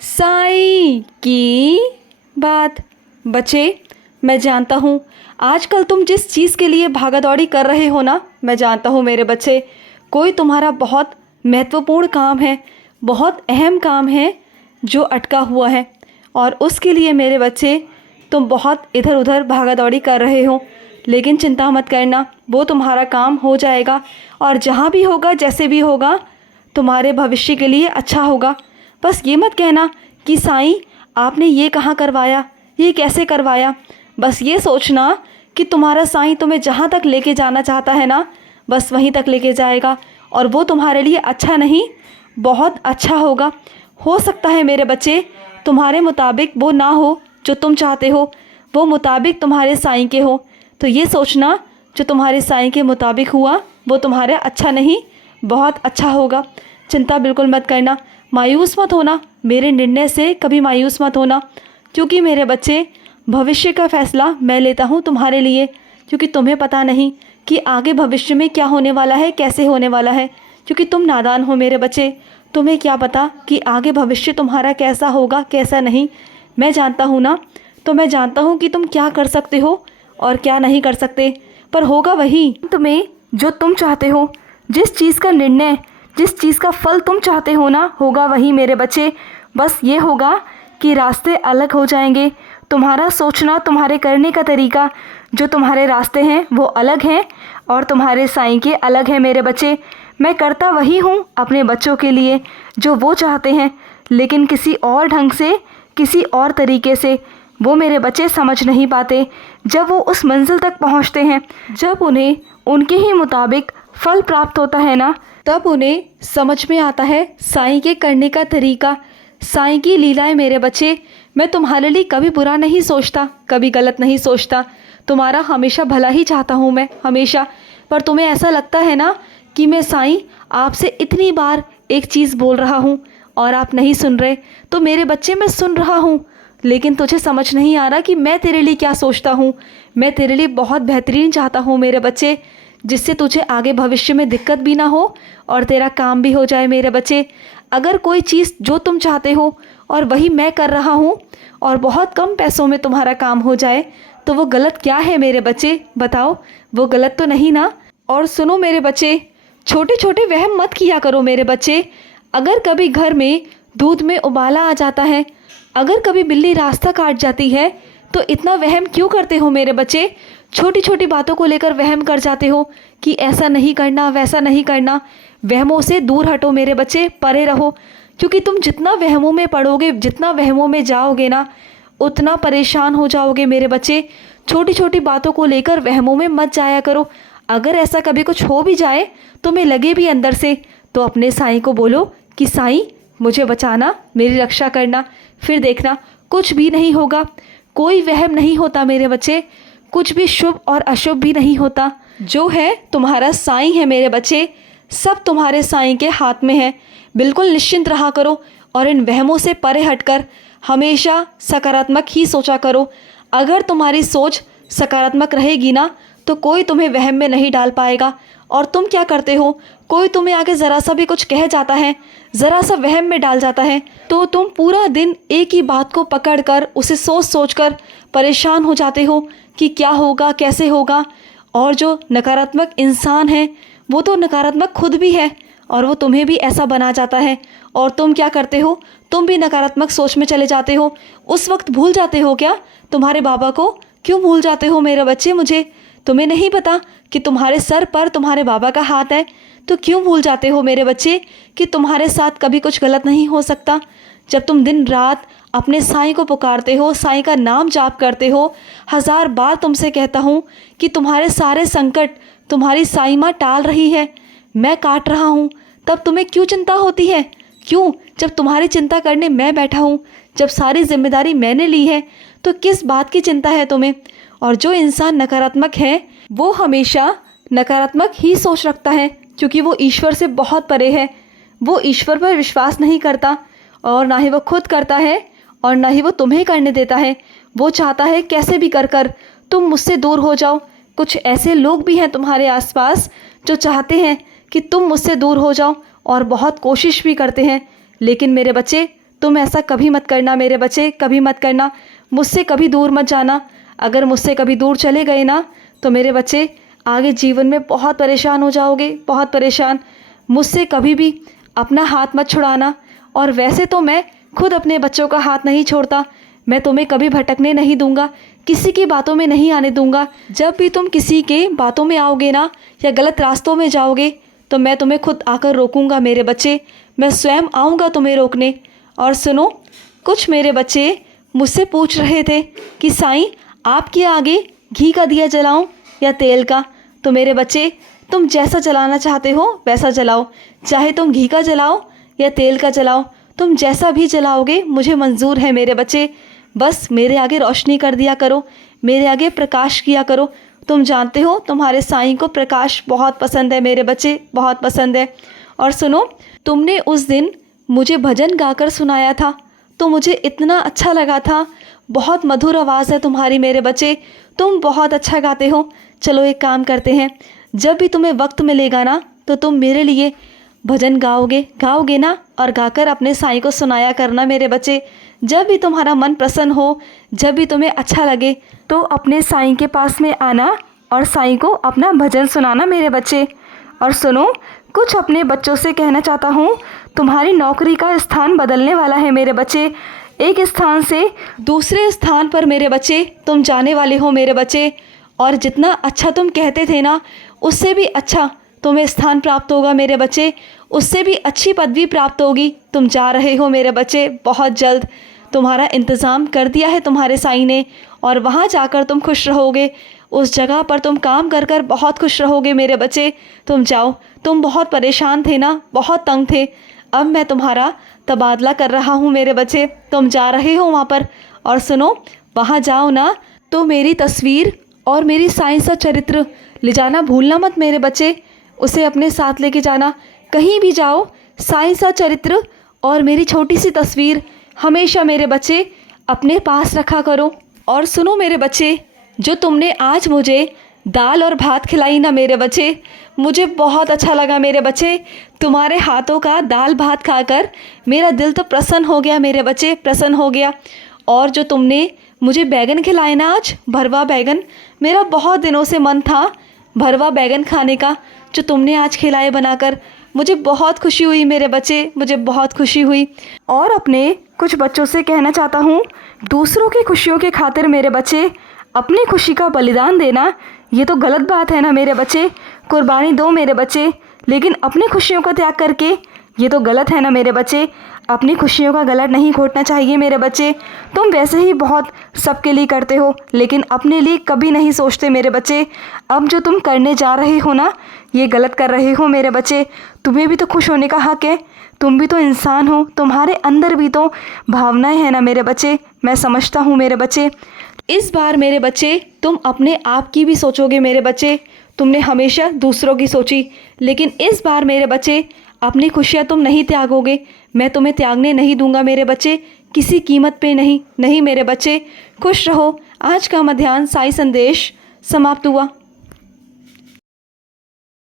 साईं की बात। बच्चे, मैं जानता हूँ आजकल तुम जिस चीज़ के लिए भागा दौड़ी कर रहे हो ना, मैं जानता हूँ मेरे बच्चे, कोई तुम्हारा बहुत महत्वपूर्ण काम है, बहुत अहम काम है जो अटका हुआ है। और उसके लिए मेरे बच्चे तुम बहुत इधर उधर भागा दौड़ी कर रहे हो, लेकिन चिंता मत करना, वो तुम्हारा काम हो जाएगा। और जहाँ भी होगा, जैसे भी होगा, तुम्हारे भविष्य के लिए अच्छा होगा। बस ये मत कहना कि साईं आपने ये कहाँ करवाया, ये कैसे करवाया। बस ये सोचना कि तुम्हारा साईं तुम्हें जहाँ तक लेके जाना चाहता है ना, बस वहीं तक लेके जाएगा। और वो तुम्हारे लिए अच्छा नहीं, बहुत अच्छा होगा। हो सकता है मेरे बच्चे तुम्हारे मुताबिक वो ना हो जो तुम चाहते हो, वो मुताबिक तुम्हारे साईं के हो। तो ये सोचना जो तुम्हारे साईं के मुताबिक हुआ वो तुम्हारे अच्छा नहीं, बहुत अच्छा होगा। चिंता बिल्कुल मत करना, मायूस मत होना, मेरे निर्णय से कभी मायूस मत होना। क्योंकि मेरे बच्चे भविष्य का फ़ैसला मैं लेता हूँ तुम्हारे लिए, क्योंकि तुम्हें पता नहीं कि आगे भविष्य में क्या होने वाला है, कैसे होने वाला है। क्योंकि तुम नादान हो मेरे बच्चे, तुम्हें क्या पता कि आगे भविष्य तुम्हारा कैसा होगा, कैसा नहीं। मैं जानता हूँ ना, तो मैं जानता हूँ कि तुम क्या कर सकते हो और क्या नहीं कर सकते। पर होगा वही तुम्हें जो तुम चाहते हो, जिस चीज़ का निर्णय, जिस चीज़ का फल तुम चाहते हो ना, होगा वही मेरे बच्चे। बस ये होगा कि रास्ते अलग हो जाएंगे, तुम्हारा सोचना, तुम्हारे करने का तरीका, जो तुम्हारे रास्ते हैं वो अलग हैं और तुम्हारे साईं के अलग हैं मेरे बच्चे। मैं करता वही हूँ अपने बच्चों के लिए जो वो चाहते हैं, लेकिन किसी और ढंग से, किसी और तरीके से वो मेरे बच्चे समझ नहीं पाते। जब वो उस मंजिल तक पहुँचते हैं, जब उन्हें उनके ही मुताबिक फल प्राप्त होता है ना, तब उन्हें समझ में आता है साईं के करने का तरीका, साईं की लीलाएं मेरे बच्चे। मैं तुम्हारे लिए कभी बुरा नहीं सोचता, कभी गलत नहीं सोचता, तुम्हारा हमेशा भला ही चाहता हूँ मैं, हमेशा। पर तुम्हें ऐसा लगता है ना कि मैं साईं आपसे इतनी बार एक चीज़ बोल रहा हूँ और आप नहीं सुन रहे। तो मेरे बच्चे मैं सुन रहा हूँ, लेकिन तुझे समझ नहीं आ रहा कि मैं तेरे लिए क्या सोचता हूँ। मैं तेरे लिए बहुत बेहतरीन चाहता हूँ मेरे बच्चे, जिससे तुझे आगे भविष्य में दिक्कत भी ना हो और तेरा काम भी हो जाए मेरे बच्चे। अगर कोई चीज़ जो तुम चाहते हो और वही मैं कर रहा हूँ और बहुत कम पैसों में तुम्हारा काम हो जाए, तो वो गलत क्या है मेरे बच्चे, बताओ, वो गलत तो नहीं ना। और सुनो मेरे बच्चे, छोटे छोटे वहम मत किया करो मेरे बच्चे। अगर कभी घर में दूध में उबाला आ जाता है, अगर कभी बिल्ली रास्ता काट जाती है, तो इतना वहम क्यों करते हो मेरे बच्चे। छोटी छोटी बातों को लेकर वहम कर जाते हो कि ऐसा नहीं करना, वैसा नहीं करना। वहमों से दूर हटो मेरे बच्चे, परे रहो। क्योंकि तुम जितना वहमों में पड़ोगे, जितना वहमों में जाओगे ना, उतना परेशान हो जाओगे मेरे बच्चे। छोटी छोटी बातों को लेकर वहमों में मत जाया करो। अगर ऐसा कभी कुछ हो भी जाए, तुम्हें लगे भी अंदर से, तो अपने साईं को बोलो कि साईं मुझे बचाना, मेरी रक्षा करना। फिर देखना कुछ भी नहीं होगा। कोई वहम नहीं होता मेरे बच्चे, कुछ भी शुभ और अशुभ भी नहीं होता। जो है तुम्हारा साईं है मेरे बच्चे, सब तुम्हारे साईं के हाथ में है। बिल्कुल निश्चिंत रहा करो और इन वहमों से परे हटकर हमेशा सकारात्मक ही सोचा करो। अगर तुम्हारी सोच सकारात्मक रहेगी ना, तो कोई तुम्हें वहम में नहीं डाल पाएगा। और तुम क्या करते हो, कोई तुम्हें आगे ज़रा सा भी कुछ कह जाता है, ज़रा सा वहम में डाल जाता है, तो तुम पूरा दिन एक ही बात को पकड़ कर उसे सोच सोच कर परेशान हो जाते हो कि क्या होगा, कैसे होगा। और जो नकारात्मक इंसान है वो तो नकारात्मक खुद भी है और वो तुम्हें भी ऐसा बना जाता है। और तुम क्या करते हो, तुम भी नकारात्मक सोच में चले जाते हो। उस वक्त भूल जाते हो क्या तुम्हारे बाबा को। क्यों भूल जाते हो मेरे बच्चे मुझे, तुम्हें नहीं पता कि तुम्हारे सर पर तुम्हारे बाबा का हाथ है। तो क्यों भूल जाते हो मेरे बच्चे कि तुम्हारे साथ कभी कुछ गलत नहीं हो सकता। जब तुम दिन रात अपने साईं को पुकारते हो, साईं का नाम जाप करते हो, 1000 बार तुमसे कहता हूँ कि तुम्हारे सारे संकट तुम्हारी साईं माँ टाल रही है, मैं काट रहा हूँ, तब तुम्हें क्यों चिंता होती है। क्यों, जब तुम्हारी चिंता करने मैं बैठा हूँ, जब सारी जिम्मेदारी मैंने ली है, तो किस बात की चिंता है तुम्हें। और जो इंसान नकारात्मक है वो हमेशा नकारात्मक ही सोच रखता है, क्योंकि वो ईश्वर से बहुत परे है। वो ईश्वर पर विश्वास नहीं करता और ना ही वो खुद करता है और ना ही वो तुम्हें करने देता है। वो चाहता है कैसे भी कर कर तुम मुझसे दूर हो जाओ। कुछ ऐसे लोग भी हैं तुम्हारे आसपास जो चाहते हैं कि तुम मुझसे दूर हो जाओ और बहुत कोशिश भी करते हैं। लेकिन मेरे बच्चे तुम ऐसा कभी मत करना मेरे बच्चे, कभी मत करना। मुझसे कभी दूर मत जाना। अगर मुझसे कभी दूर चले गए ना तो मेरे बच्चे आगे जीवन में बहुत परेशान हो जाओगे, बहुत परेशान। मुझसे कभी भी अपना हाथ मत छुड़ाना। और वैसे तो मैं खुद अपने बच्चों का हाथ नहीं छोड़ता। मैं तुम्हें कभी भटकने नहीं दूंगा, किसी की बातों में नहीं आने दूंगा। जब भी तुम किसी के बातों में आओगे ना या गलत रास्तों में जाओगे तो मैं तुम्हें खुद आकर रोकूंगा मेरे बच्चे। मैं स्वयं आऊँगा तुम्हें रोकने। और सुनो, कुछ मेरे बच्चे मुझसे पूछ रहे थे कि साईं आपके आगे घी का दिया जलाऊं या तेल का। तो मेरे बच्चे तुम जैसा जलाना चाहते हो वैसा जलाओ, चाहे तुम घी का जलाओ या तेल का जलाओ, तुम जैसा भी जलाओगे मुझे मंजूर है मेरे बच्चे। बस मेरे आगे रोशनी कर दिया करो, मेरे आगे प्रकाश किया करो। तुम जानते हो तुम्हारे साईं को प्रकाश बहुत पसंद है मेरे बच्चे, बहुत पसंद है। और सुनो, तुमने उस दिन मुझे भजन गाकर सुनाया था तो मुझे इतना अच्छा लगा था। बहुत मधुर आवाज़ है तुम्हारी मेरे बच्चे, तुम बहुत अच्छा गाते हो। चलो एक काम करते हैं, जब भी तुम्हें वक्त मिलेगा ना तो तुम मेरे लिए भजन गाओगे ना, और गाकर अपने साईं को सुनाया करना मेरे बच्चे। जब भी तुम्हारा मन प्रसन्न हो, जब भी तुम्हें अच्छा लगे तो अपने साईं के पास में आना और साईं को अपना भजन सुनाना मेरे बच्चे। और सुनो, कुछ अपने बच्चों से कहना चाहता हूँ, तुम्हारी नौकरी का स्थान बदलने वाला है मेरे बच्चे। एक स्थान से दूसरे स्थान पर मेरे बच्चे तुम जाने वाले हो मेरे बच्चे। और जितना अच्छा तुम कहते थे ना उससे भी अच्छा तुम्हें स्थान प्राप्त होगा मेरे बच्चे, उससे भी अच्छी पदवी प्राप्त होगी। तुम जा रहे हो मेरे बच्चे, बहुत जल्द तुम्हारा इंतज़ाम कर दिया है तुम्हारे साईं ने, और वहाँ जाकर तुम खुश रहोगे। उस जगह पर तुम काम कर कर बहुत खुश रहोगे मेरे बच्चे। तुम जाओ, तुम बहुत परेशान थे ना, बहुत तंग थे। अब मैं तुम्हारा तबादला कर रहा हूँ मेरे बच्चे, तुम जा रहे हो वहाँ पर। और सुनो, वहाँ जाओ ना तो मेरी तस्वीर और मेरी साईं सा चरित्र ले जाना भूलना मत मेरे बच्चे। उसे अपने साथ लेके जाना। कहीं भी जाओ, साईं सा चरित्र और मेरी छोटी सी तस्वीर हमेशा मेरे बच्चे अपने पास रखा करो। और सुनो मेरे बच्चे, जो तुमने आज मुझे दाल और भात खिलाई ना मेरे बच्चे, मुझे बहुत अच्छा लगा मेरे बच्चे। तुम्हारे हाथों का दाल भात खाकर मेरा दिल तो प्रसन्न हो गया मेरे बच्चे, प्रसन्न हो गया। और जो तुमने मुझे बैगन खिलाए ना आज, भरवा बैगन, मेरा बहुत दिनों से मन था भरवा बैगन खाने का, जो तुमने आज खिलाए बनाकर, मुझे बहुत खुशी हुई मेरे बच्चे, मुझे बहुत खुशी हुई। और अपने कुछ बच्चों से कहना चाहता हूँ, दूसरों की खुशियों के खातिर मेरे बच्चे अपनी खुशी का बलिदान देना ये तो गलत बात है ना मेरे बच्चे। कुर्बानी दो मेरे बच्चे, लेकिन अपनी खुशियों का त्याग करके ये तो गलत है ना मेरे बच्चे। अपनी खुशियों का गला नहीं घोटना चाहिए मेरे बच्चे। तुम वैसे ही बहुत सबके लिए करते हो, लेकिन अपने लिए कभी नहीं सोचते मेरे बच्चे। अब जो तुम करने जा रहे हो ना, ये गलत कर रहे हो मेरे बच्चे। तुम्हें भी तो खुश होने का हक है, तुम भी तो इंसान हो, तुम्हारे अंदर भी तो भावनाएं हैं ना मेरे बच्चे। मैं समझता हूँ मेरे बच्चे। इस बार मेरे बच्चे तुम अपने आप की भी सोचोगे मेरे बच्चे। तुमने हमेशा दूसरों की सोची, लेकिन इस बार मेरे बच्चे अपनी खुशियाँ तुम नहीं त्यागोगे। मैं तुम्हें त्यागने नहीं दूंगा मेरे बच्चे, किसी कीमत पे नहीं। नहीं मेरे बच्चे, खुश रहो। आज का मध्याह्न साई संदेश समाप्त हुआ।